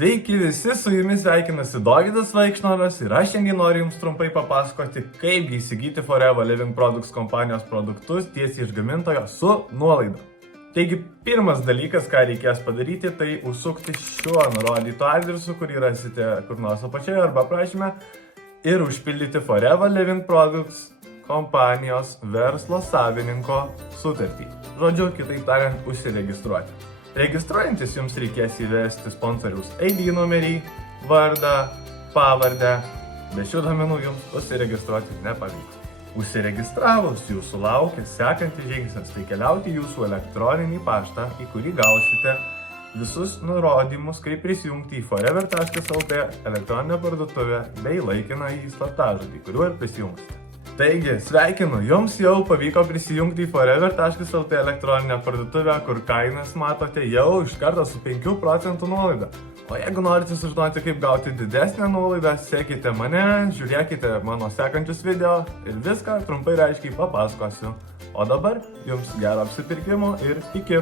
Sveiki visi, su jumis sveikinasi Dovydas Vaikšnoras ir aš šiandien noriu jums trumpai papasakoti, kaipgi įsigyti Forever Living Products kompanijos produktus tiesiai iš gamintojo su nuolaida. Taigi, pirmas dalykas, ką reikės padaryti, tai užsukti šiuo nurodytu adresu, kurį rasite kur nors apačioje arba aprašyme, ir užpildyti Forever Living Products kompanijos verslo savininko sutartį. Žodžiu, kitaip tariant, užsiregistruoti. Registruojantis jums reikės įvesti sponsoriaus ID numerį, vardą, pavardę. Be šių duomenų jums užsiregistruoti nepavyks. Užsiregistravus jūsų laukia sekantis žingsnis, tai keliauti jūsų elektroninį paštą, į kurį gausite visus nurodymus, kaip prisijungti į forever.lt elektroninę parduotuvę bei laikiną į slaptažodį, kuriuo ir prisijungsite. Taigi, sveikinu, jums jau pavyko prisijungti į forever.lt elektroninę parduotuvę, kur kainas matote jau iš karto su 5% nuolaida. O jeigu norite sužinoti, kaip gauti didesnę nuolaidą, sekite mane, žiūrėkite mano sekančius video ir viską trumpai ir aiškiai papasakosiu. O dabar jums gero apsipirkimo ir iki.